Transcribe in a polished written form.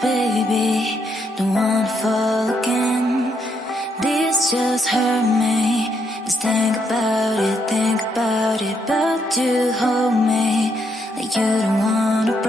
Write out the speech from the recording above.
baby, don't wanna fall again. This just hurt me. Just think about it, but you hold me like you don't wanna